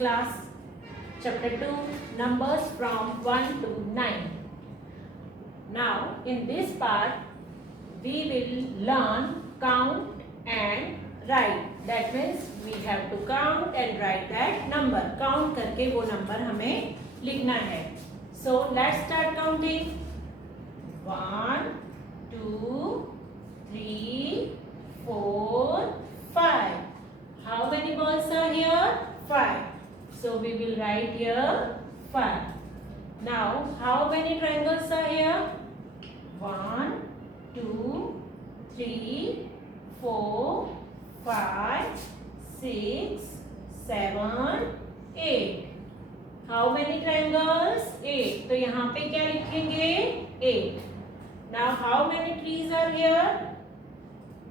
class, chapter 2, numbers from 1 to 9. Now in this part we will learn count and write. That means we have to count and write that number. Count करके वो number हमें लिखना है. So let's start counting. 1, 2, 3, 4, 5. How many balls are here? 5. So we will write here 5. Now how many triangles are here? 1, 2, 3, 4, 5, 6, 7, 8. How many triangles? 8. तो यहाँ पे क्या लिखेंगे? 8. Now how many trees are here?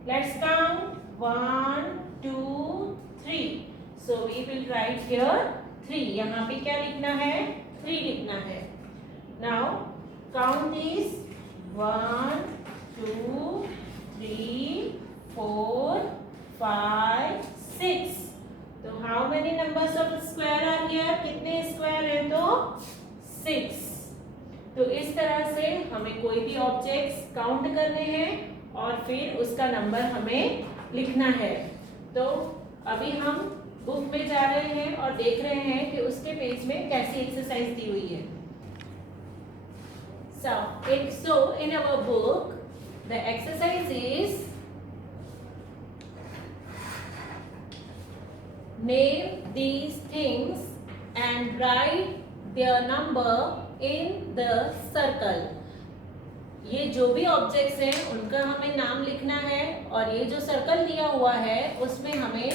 Let's count. 1, 2, 3. So we will write here 3. यहाँ पे क्या लिखना है? 3 लिखना है. Now count these. 1, 2, 3, 4, 5, 6. तो how many numbers of square are here? कितने स्क्वायर हैं? तो 6. तो इस तरह से हमें कोई भी ऑब्जेक्ट्स काउंट करने हैं और फिर उसका नंबर हमें लिखना है. तो अभी हम बुक में जा रहे हैं और देख रहे हैं कि उसके पेज में कैसी एक्सरसाइज दी हुई है. So in our book the exercise is name these things and write their number in the circle. ये जो भी ऑब्जेक्ट्स हैं उनका हमें नाम लिखना है और ये जो सर्कल दिया हुआ है उसमें हमें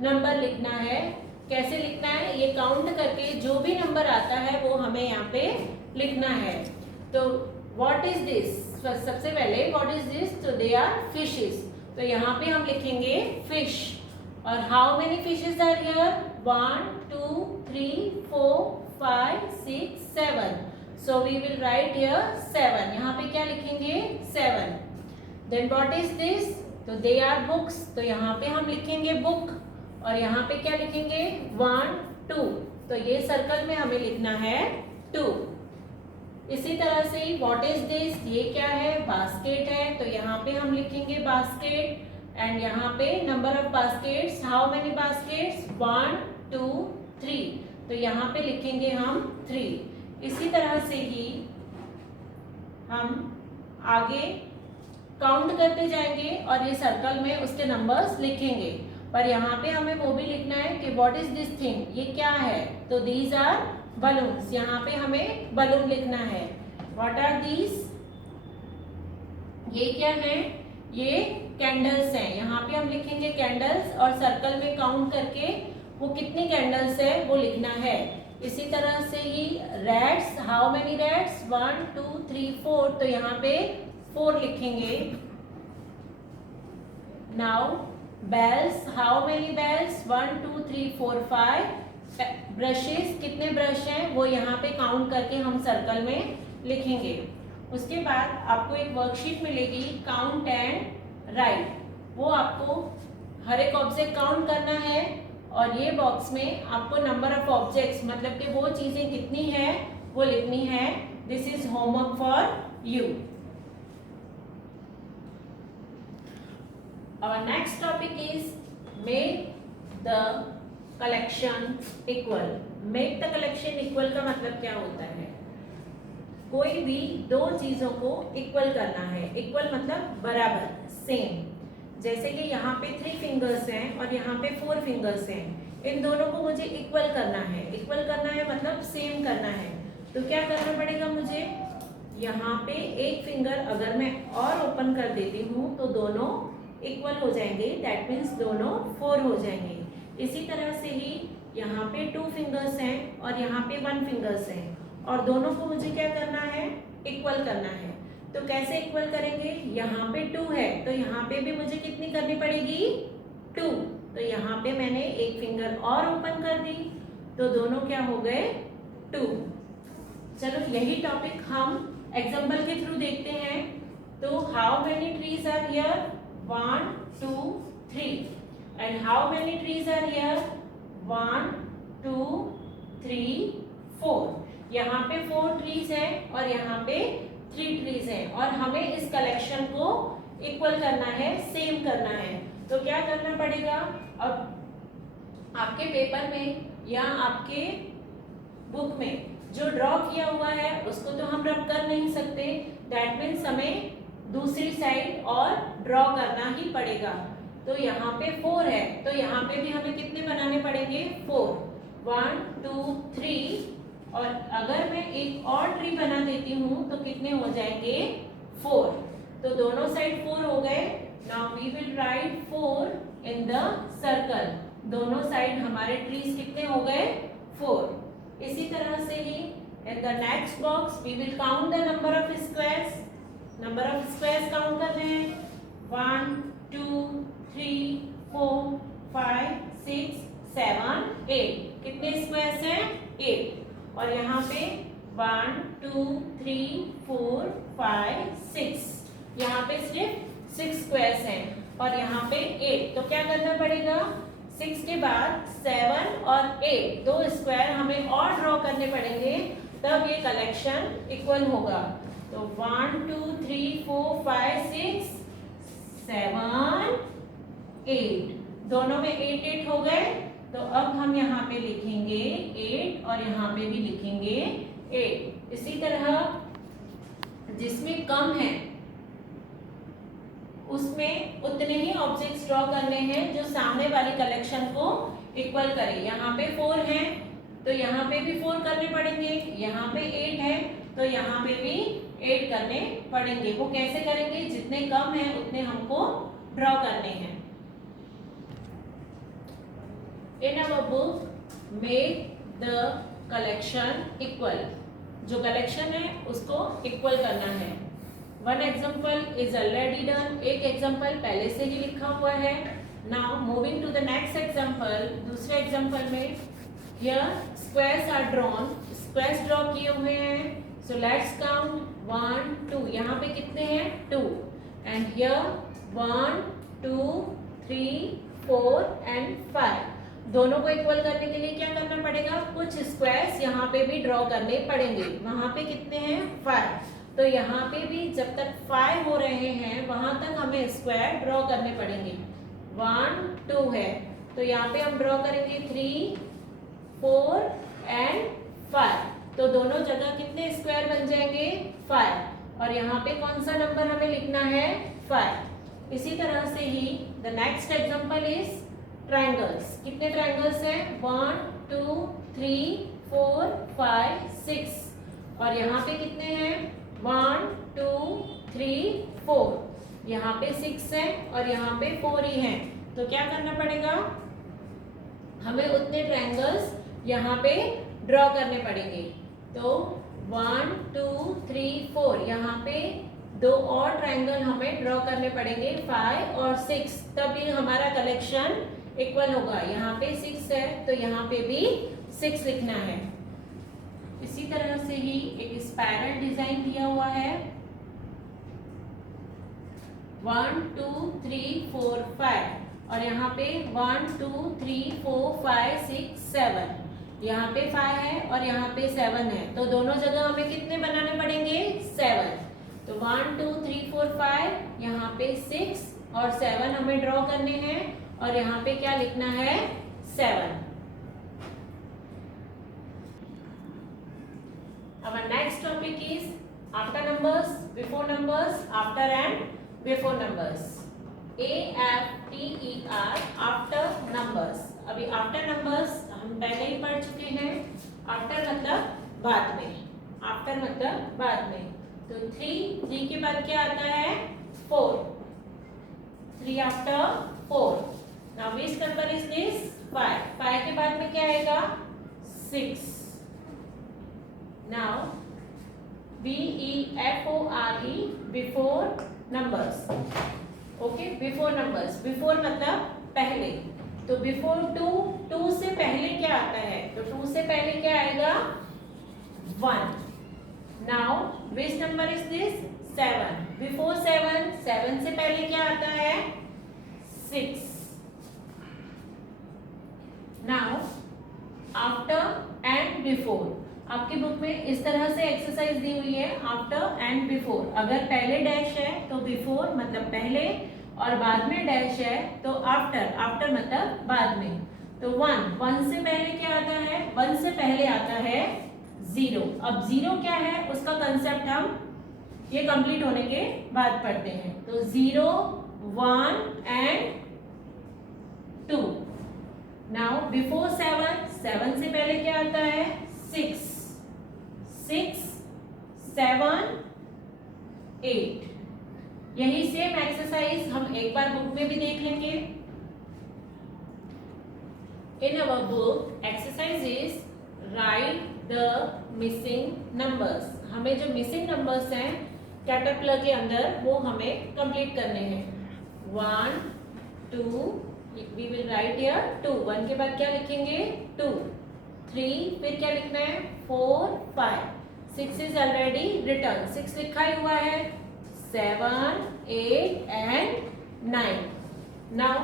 नंबर लिखना है. कैसे लिखना है? ये काउंट करके जो भी नंबर आता है वो हमें यहाँ पे लिखना है. तो व्हाट इज दिस? सबसे पहले व्हाट इज दिस? तो दे आर फिशेस. तो यहाँ पे हम लिखेंगे फिश. और how many fishes are here? 1, 2, 3, 4, 5, 6, 7. So we will write here 7. यहाँ पे क्या लिखेंगे? 7. Then what is this? तो they are books. तो यहाँ पे हम लिखेंगे book. और यहाँ पे क्या लिखेंगे? 1, 2. तो ये सर्कल में हमें लिखना है 2. इसी तरह से what is this? ये क्या है? बास्केट है. तो यहाँ पे हम लिखेंगे बास्केट. एंड यहाँ पे number of baskets. How many baskets? 1, 2, 3. तो यहाँ पे लिखेंगे हम 3. इसी तरह से ही हम आगे काउंट करते जाएंगे और ये सर्कल में उसके नंबर्स लिखेंगे. पर यहाँ पे हमें वो भी लिखना है कि व्हाट इज दिस थिंग? ये क्या है? तो दीज आर बलून्स. यहाँ पे हमें बलून लिखना है. What are these? ये क्या है? ये कैंडल्स हैं. यहाँ पे हम लिखेंगे कैंडल्स और सर्कल में काउंट करके वो कितनी कैंडल्स है वो लिखना है. इसी तरह से ही रैट्स. How many rats? 1, 2, 3, 4. तो यहाँ पे 4 लिखेंगे. Now bells. How many bells? 1, 2, 3, 4, 5. Brushes. कितने ब्रश हैं वो यहाँ पे काउंट करके हम सर्कल में लिखेंगे. उसके बाद आपको एक वर्कशीट मिलेगी काउंट एंड राइट. वो आपको हर एक ऑब्जेक्ट काउंट करना है और ये बॉक्स में आपको नंबर ऑफ ऑब्जेक्ट्स मतलब कि वो चीजें कितनी है वो लिखनी है. This is homework for you. Our next topic is make the collection equal. Make the collection equal का मतलब क्या होता है? कोई भी दो चीजों को इक्वल करना है. इक्वल मतलब बराबर, सेम. जैसे कि यहाँ पे 3 फिंगर्स हैं और यहाँ पे 4 फिंगर्स हैं. इन दोनों को मुझे इक्वल करना है. इक्वल करना है मतलब सेम करना है. तो क्या करना पड़ेगा मुझे? यहाँ पे एक फिंगर अगर मैं और ओपन कर देती हूँ तो दोनों इक्वल हो जाएंगे. दैट मीन्स दोनों 4 हो जाएंगे. इसी तरह से ही यहाँ पे 2 फिंगर्स हैं और यहाँ पे 1 फिंगर्स हैं और दोनों को मुझे क्या करना है? इक्वल करना है. तो कैसे इक्वल करेंगे? यहाँ पे 2 है तो यहाँ पे भी मुझे कितनी करनी पड़ेगी? 2. तो यहाँ पे मैंने एक फिंगर और ओपन कर दी तो दोनों क्या हो गए? 2. चलो यही टॉपिक हम एग्जाम्पल के थ्रू देखते हैं. तो how many trees are here? 1, 2, 3. And how many trees are here? 1, 2 3 4। यहाँ पे 4 ट्रीज है और यहाँ पे 3 ट्रीज है और हमें इस कलेक्शन को इक्वल करना है, सेम करना है। तो क्या करना पड़ेगा, अब आपके पेपर में या आपके बुक में जो ड्रॉ किया हुआ है उसको तो हम रब कर नहीं सकते, दैट मीन्स हमें दूसरी साइड और ड्रॉ करना ही पड़ेगा। तो यहाँ पे 4 है तो यहाँ पे भी हमें कितने बनाने पड़ेंगे, 4, 1 2 3। और अगर मैं एक और ट्री बना देती हूँ तो कितने हो जाएंगे, 4। तो दोनों साइड 4 हो गए। Now we will write 4 in the circle. दोनों साइड हमारे ट्रीज कितने हो गए, 4। इसी तरह से ही in the next box we will count the number of squares. Number of squares count कर रहे हैं, 1 2 3 4 5 6 7 8। कितने स्क्वायर्स हैं, 8। और यहाँ पे 1 2 3 4 5 6, यहाँ पे सिर्फ 6 स्क्वायर्स हैं और यहाँ पे 8। तो क्या करना पड़ेगा, 6 के बाद 7 और 8 दो स्क्वायर हमें और ड्रॉ करने पड़ेंगे, तब ये कलेक्शन इक्वल होगा। तो 1 2 3 4 5 6 7 8, दोनों में 8 8 हो गए। तो अब हम यहाँ पे लिखेंगे 8 और यहाँ पे भी लिखेंगे 8। इसी तरह जिसमें कम है उसमें उतने ही ऑब्जेक्ट्स ड्रॉ करने हैं जो सामने वाली कलेक्शन को इक्वल करें। यहाँ पे 4 है तो यहाँ पे भी 4 करने पड़ेंगे, यहाँ पे 8 है तो यहाँ पे भी 8 करने पड़ेंगे। वो कैसे करेंगे, जितने कम है उतने हमको ड्रॉ करने हैं। In our book make the collection equal, जो कलेक्शन है उसको इक्वल करना है। One example is already done, एक एग्जाम्पल पहले से ही लिखा हुआ है। Now moving to the next example, दूसरे एग्जाम्पल में here squares are drawn, squares draw किए हुए हैं। सो लेट्स काउंट 1 2, यहाँ पे कितने हैं, 2। And here 1 2 3 4 and 5। दोनों को इक्वल करने के लिए क्या करना पड़ेगा, कुछ स्क्वायर्स यहाँ पे भी ड्रॉ करने पड़ेंगे। वहां पे कितने हैं, 5। तो यहाँ पे भी जब तक 5 हो रहे हैं वहां तक हमें स्क्वायर ड्रॉ करने पड़ेंगे। 1 2 है तो यहाँ पे हम ड्रॉ करेंगे 3 4 एंड 5। तो दोनों जगह कितने स्क्वायर बन जाएंगे, 5। और यहाँ पे कौन सा नंबर हमें लिखना है, 5। इसी तरह से ही the next example is triangles. कितने ट्रायंगल्स हैं, 1 2 3 4 5 6। और यहाँ पे कितने हैं, 1 2 3 4। यहाँ पे 6 है और यहाँ पे 4 ही है। तो क्या करना पड़ेगा, हमें उतने ट्रायंगल्स यहाँ पे ड्रॉ करने पड़ेंगे। तो 1 2 3 4, यहाँ पे 2 और ट्रायंगल हमें ड्रॉ करने पड़ेंगे, 5 और 6, तभी हमारा कलेक्शन इक्वल होगा। यहाँ पे 6 है तो यहाँ पे भी 6 लिखना है। इसी तरह से ही एक स्पाइरल डिजाइन दिया हुआ है, 1 2 3 4 5। और यहाँ पे 1 2 3 4 5 6 7। यहाँ पे 5 है और यहाँ पे 7 है तो दोनों जगह हमें कितने बनाने पड़ेंगे, 7। तो 1 2 3 4 5, यहाँ पे 6 और 7 हमें ड्रॉ करने हैं और यहाँ पे क्या लिखना है, 7। Our next topic is after numbers, before numbers, after and before numbers. A F T E R, after numbers. अभी after numbers हम पहले ही पढ़ चुके हैं। after मतलब बाद में, after मतलब बाद में। तो 3 के बाद क्या आता है, 4। 3 after 4. Now which number is this, 5. 5 के बाद में क्या आएगा, 6. Now B E F O R E, before numbers. Okay, before numbers. Before मतलब पहले। तो before 2 से पहले क्या आता है, तो 2 से पहले क्या आएगा, 1. Now which number is this, 7. Before 7 से पहले क्या आता है, 6. Now before. आपकी बुक में इस तरह से एक्सरसाइज दी हुई है, आफ्टर एंड बिफोर। अगर पहले डैश है तो बिफोर मतलब पहले, और बाद में डैश है तो आफ्टर, आफ्टर मतलब बाद में। तो वन से पहले क्या आता है? वन से पहले आता है जीरो। अब जीरो क्या है उसका कंसेप्ट हम ये कंप्लीट होने के बाद पढ़ते हैं। तो zero, one and two. Now before seven, seven से पहले क्या आता है? Six, six, seven, eight. यही सेम एक्सरसाइज हम एक बार बुक में भी देख लेंगे। In our book exercise is write the missing numbers. हमें जो मिसिंग नंबर्स हैं कैटरपिलर के अंदर वो हमें कंप्लीट करने हैं। 1, 2, वी विल राइट हियर 2। 1 के बाद क्या लिखेंगे? 2, 3, फिर क्या लिखना है? 4, 5, 6 इज ऑलरेडी रिटर्न, 6 लिखा ही हुआ है। 7, 8 and 9। Now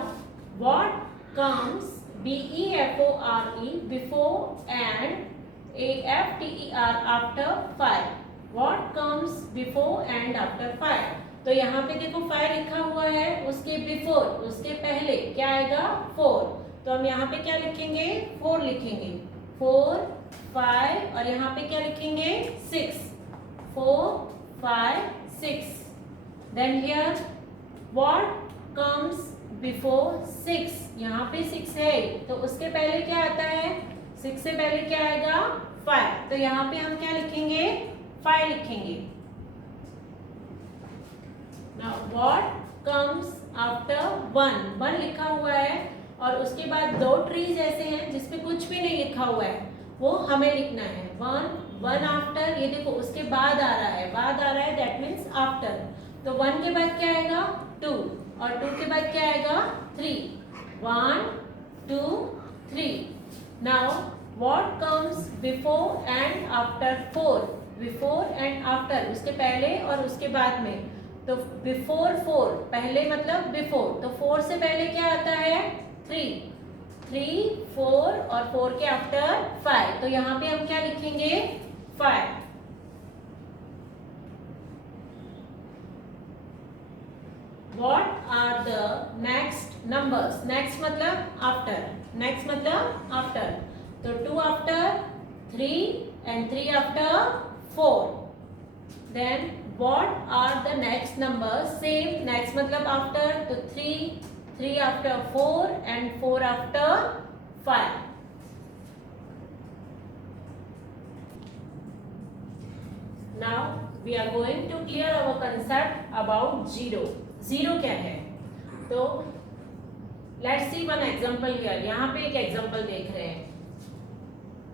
what comes BEFORE before and AFTER after 5? What comes before and after 5? तो यहाँ पे देखो 5 लिखा हुआ है, उसके बिफोर, उसके पहले क्या आएगा? 4। तो हम यहाँ पे क्या लिखेंगे? 4 लिखेंगे। 4, 5 और यहाँ पे क्या लिखेंगे? 6। 4, 5, 6। Then here what comes before 6? यहाँ पे 6 है तो उसके पहले क्या आता है? 6 से पहले क्या आएगा? 5। तो यहाँ पे हम क्या लिखेंगे? 5 लिखेंगे। Now what comes after 1? 1 लिखा हुआ है और उसके बाद दो ट्रीज ऐसे हैं जिसपे कुछ भी नहीं लिखा हुआ है, वो हमें लिखना है। 1 आफ्टर, ये देखो उसके बाद आ रहा है, बाद आ रहा है, दैट मीन्स आफ्टर। तो 1 के बाद क्या आएगा? 2 और 2 के बाद क्या आएगा? 3। 1, 2, 3। Now what comes before and after 4? Before and after, उसके पहले और उसके बाद में। तो बिफोर 4, पहले मतलब बिफोर, तो 4 से पहले क्या आता है? 3, 3, 4 और 4 के आफ्टर 5। तो यहाँ पे हम क्या लिखेंगे? 5। What are the next numbers? Next मतलब after, next मतलब after। तो 2 after 3 and 3 after 4। Then what are the next numbers? Same, next मतलब after, तो 3, 3 after 4 and 4 after 5। Now we are going to clear our concept about zero। Zero क्या है? तो let's see one example here. यहाँ पे एक example देख रहे हैं।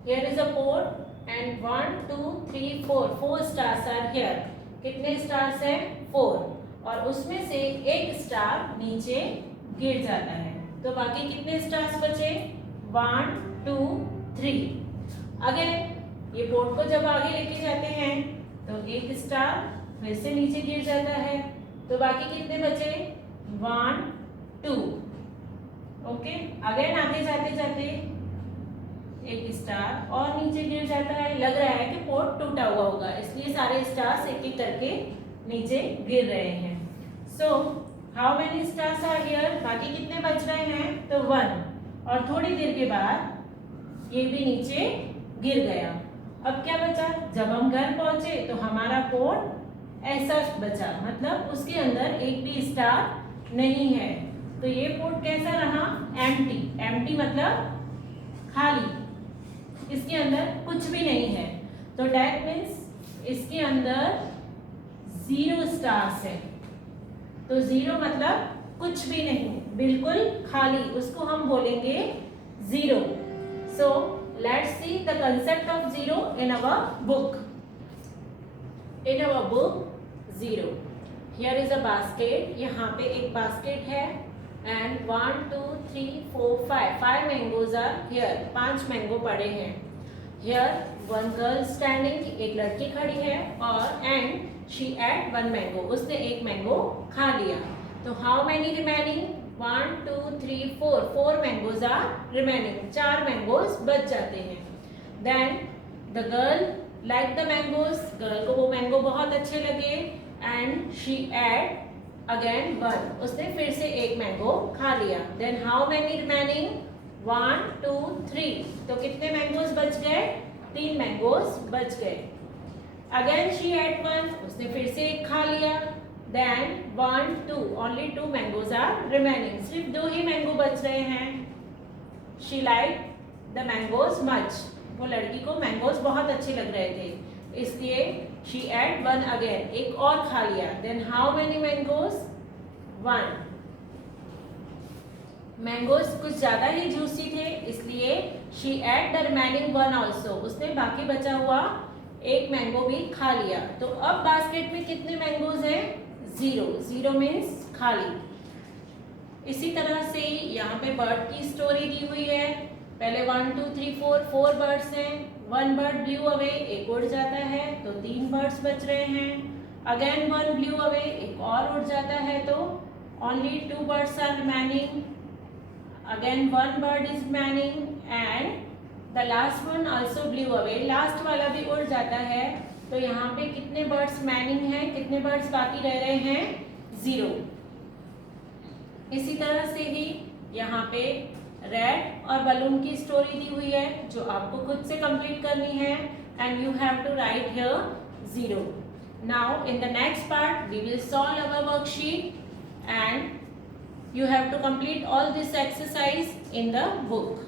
Here is a port and 1, 2, 3, 4 stars are here. कितने स्टार्स हैं? 4। और उसमें से एक स्टार नीचे गिर जाता है, तो बाकी कितने स्टार्स बचे? 1, 2, 3। अगेन ये पोर्ट को जब आगे लेके जाते हैं तो एक स्टार फिर से नीचे गिर जाता है, तो बाकी कितने बचे? 1, 2। ओके, अगेन आगे जाते जाते एक स्टार और नीचे गिर जाता है। लग रहा है कि पोर्ट टूटा हुआ होगा, इसलिए सारे स्टार्स एक एक करके नीचे गिर रहे हैं। So how many stars are here? बाकी कितने बच रहे हैं? तो 1। और थोड़ी देर के बाद ये भी नीचे गिर गया। अब क्या बचा? जब हम घर पहुंचे तो हमारा पोर्ट ऐसा बचा, मतलब उसके अंदर एक भी स्टार नहीं है। तो ये पोर्ट कैसा रहा? एम्प्टी। एम्प्टी मतलब खाली, इसके अंदर कुछ भी नहीं है। तो दैट मीन्स इसके अंदर 0 स्टार्स है। तो 0 मतलब कुछ भी नहीं, बिल्कुल खाली, उसको हम बोलेंगे 0। So let's see the concept of 0 in our book. In our book 0, here is a basket। यहाँ पे एक बास्केट है and 1, 2, 3, 4, 5 mangoes are here। 5 mango पड़े हैं। Here one girl standing, एक लड़की खड़ी है और and she ate 1 मैंगो, उसने एक मैंगो खा लिया। तो how many remaining? 1, 2, 3, 4 mangoes are remaining, 4 mangoes बच जाते हैं। Then the girl like the mangoes, girl को वो मैंगो बहुत अच्छे लगे, एंड शी एड अगेन 1, उसने फिर से एक मैंगो खा लिया। देन हाउ मेनी रिमेनिंग, 1 2 3, तो कितने मैंगोज बच गए, 3 मैंगोज बच गए। अगेन शी एड 1, उसने फिर से एक खा लिया। Then 1 2, only 2 mangoes are remaining, सिर्फ 2 ही मैंगो बच रहे हैं। She like the mangoes much, वो लड़की को मैंगोज बहुत अच्छे लग रहे थे, इसलिए शी एड 1 अगेन, एक और खा लिया। Then how many mangoes, 1, mangoes कुछ ज्यादा ही जूसी थे, इसलिए she ate the remaining 1 also, उसने बाकी बचा हुआ एक मैंगो भी खा लिया। तो अब बास्केट में कितने मैंगोज हैं, 0, 0 मीन्स खाली। इसी तरह से यहाँ पे बर्ड की स्टोरी दी हुई है। पहले 1 2 3 4, 4 बर्ड्स हैं, 1 बर्ड ब्लू अवे, एक उड़ जाता है तो 3 बर्ड्स बच रहे हैं। अगेन 1 ब्लू अवे, एक और उड़ जाता है तो only 2 birds are remaining. Again 1 bird is remaining and the last one also blew away, last वाला भी उड़ जाता है। तो यहाँ पे कितने बर्ड्स रिमेनिंग हैं, कितने बर्ड्स बाकी रह रहे हैं, 0। इसी तरह से ही यहाँ पे रेड और बलून की स्टोरी दी हुई है, जो आपको खुद से कंप्लीट करनी है, and you have to write here 0। Now in the next part we will solve our worksheet and you have to complete all this exercise in the book.